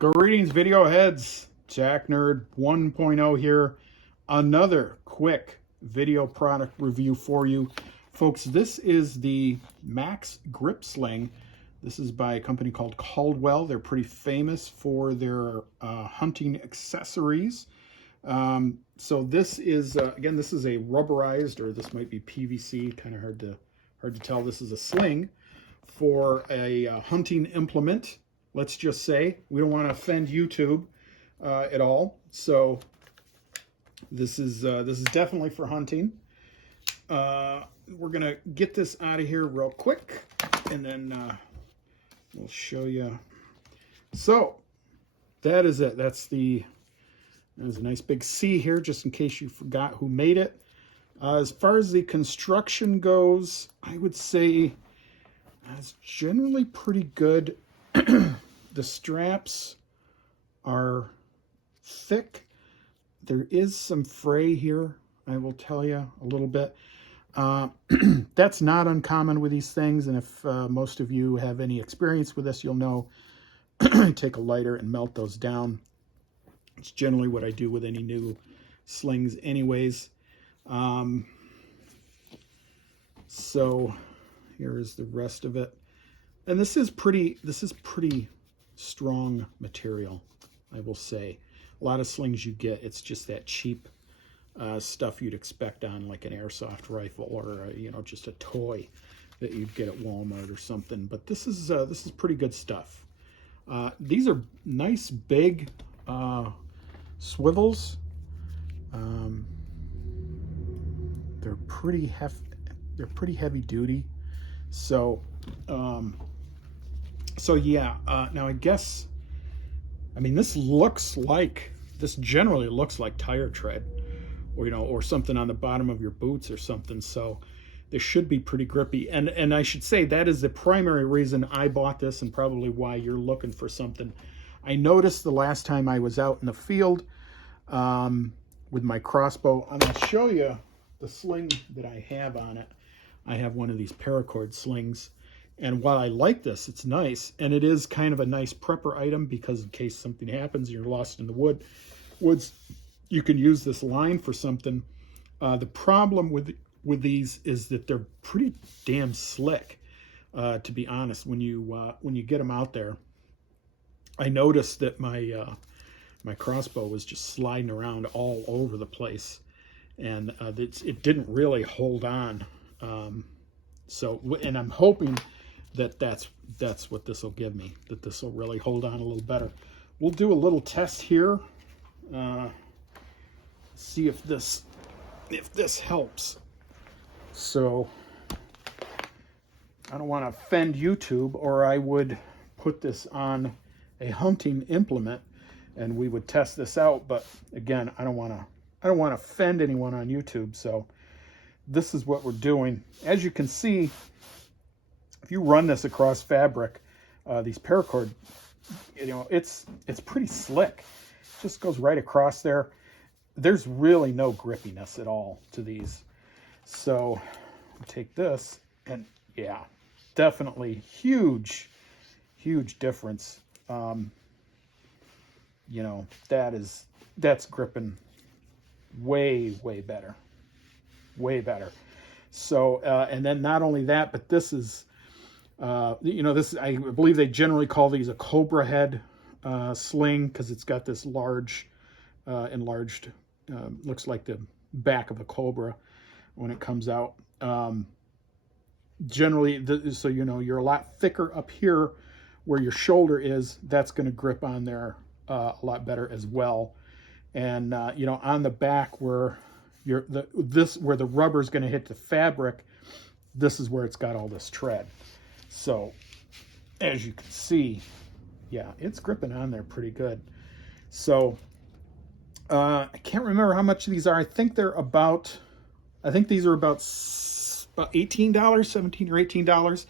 Greetings, video heads. Jack Nerd 1.0 here. Another quick video product review for you. Folks, this is the Max Grip Sling. This is by a company called Caldwell. They're pretty famous for their hunting accessories. So this is, again, this is a rubberized, or this might be PVC, kind of hard to tell. This is a sling for a hunting implement. Let's just say we don't want to offend YouTube at all. So this is definitely for hunting. We're gonna get this out of here real quick, and then we'll show you. So that is it. There's a nice big C here, just in case you forgot who made it. As far as the construction goes, I would say it's generally pretty good. The straps are thick. There is some fray here, I will tell you a little bit. That's not uncommon with these things, and if most of you have any experience with this, you'll know take a lighter and melt those down. It's generally what I do with any new slings anyways. So here's the rest of it. And this is pretty strong material, I will say. A lot of slings you get, it's just that cheap stuff you'd expect on like an airsoft rifle, or just a toy that you'd get at Walmart or something. But this is pretty good stuff. These are nice big swivels. They're pretty heavy duty. So yeah, now I guess, this generally looks like tire tread, or something on the bottom of your boots or something. So this should be pretty grippy. And I should say that is the primary reason I bought this, and probably why you're looking for something. I noticed the last time I was out in the field with my crossbow. I'm going to show you the sling that I have on it. I have one of these paracord slings. And while I like this, it's nice, and it is kind of a nice prepper item, because in case something happens and you're lost in the woods, you can use this line for something. The problem with these is that they're pretty damn slick, to be honest. When you get them out there, I noticed that my crossbow was just sliding around all over the place, and it didn't really hold on. And I'm hoping that's what this will give me, that this will really hold on a little better. We'll do a little test here, see if this helps. So I don't want to offend YouTube, or I would put this on a hunting implement and we would test this out. But again, I don't want to offend anyone on YouTube. So this is what we're doing. As you can see, if you run this across fabric, these paracord, it's pretty slick. It just goes right across there. There's really no grippiness at all to these. So we'll take this, and yeah, definitely huge difference. That's gripping way better. Way better. So, and then not only that, but this is, I believe they generally call these a cobra head sling, because it's got this large, enlarged, looks like the back of a cobra when it comes out. Generally, so you're a lot thicker up here where your shoulder is. That's going to grip on there a lot better as well. And on the back where where the rubber is going to hit the fabric, this is where it's got all this tread. So as you can see, yeah, it's gripping on there pretty good. So I can't remember how much these are. I think these are about $18, $17 or $18.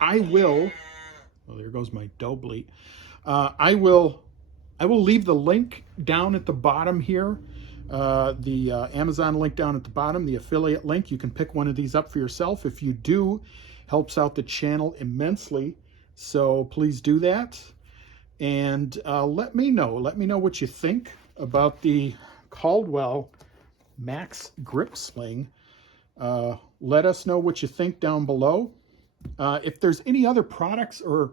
I will, oh, there goes my dough bleat. I will leave the link down at the bottom here. The Amazon link down at the bottom, the affiliate link. You can pick one of these up for yourself. If you do, helps out the channel immensely. So please do that. And let me know what you think about the Caldwell Max Grip Sling. Let us know what you think down below. If there's any other products or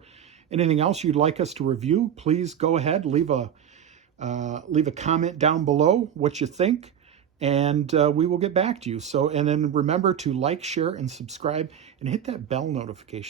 anything else you'd like us to review, please go ahead, leave a comment down below what you think, and we will get back to you. So, and then remember to like, share, and subscribe, and hit that bell notification.